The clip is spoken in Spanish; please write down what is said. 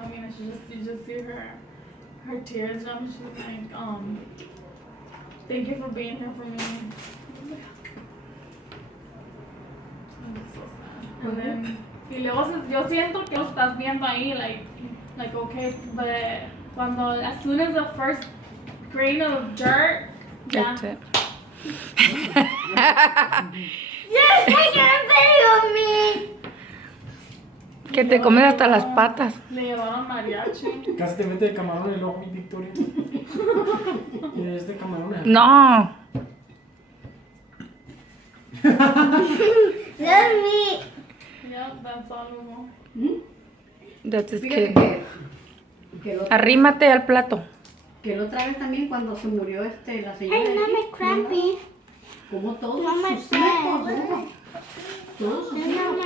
I mean, you just see her tears, and she's like, thank you for being here for me. So sad. And then, y luego yo siento que lo estás viendo ahí, like okay, but cuando as soon as the first grain of dirt, ya. That's it. Yes, I can video me. Que te comes hasta las patas. Le llevaron mariachi. Casi te mete de camarón en el ojo, mi Victoria. Y es de camarón. No. That's me. Yep, that's all Hugo. That's his Fíjate kid. que lo, Arrímate al plato. que la otra vez también cuando se murió la señora. Hey, de not aquí, my crampy. como todos Not my sus hijos, friend. todos sus Not hijos. my